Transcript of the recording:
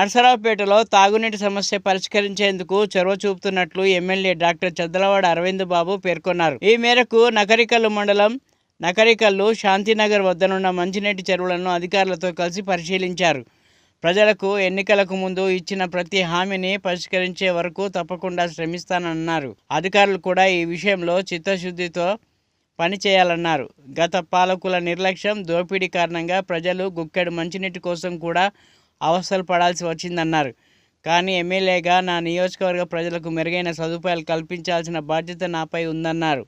నర్సరావుపేటలో తాగునీటి సమస్య పరిష్కరించేందుకు చొరవ చూపుతున్నట్లు ఎమ్మెల్యే డాక్టర్ చద్దలవాడ అరవింద్ బాబు పేర్కొన్నారు. ఈ మేరకు నకరికల్లు మండలం నకరికల్లు శాంతినగర్ వద్దనున్న మంచినీటి చెరువులను అధికారులతో కలిసి పరిశీలించారు. ప్రజలకు ఎన్నికలకు ముందు ఇచ్చిన ప్రతి హామీని పరిష్కరించే వరకు తప్పకుండా శ్రమిస్తానన్నారు. అధికారులు కూడా ఈ విషయంలో చిత్తశుద్ధితో పనిచేయాలన్నారు. గత పాలకుల నిర్లక్ష్యం, దోపిడీ కారణంగా ప్రజలు గుక్కెడు మంచినీటి కోసం కూడా అవస్థలు పడాల్సి వచ్చిందన్నారు. కానీ ఎమ్మెల్యేగా నా నియోజకవర్గ ప్రజలకు మెరుగైన సదుపాయాలు కల్పించాల్సిన బాధ్యత నాపై ఉందన్నారు.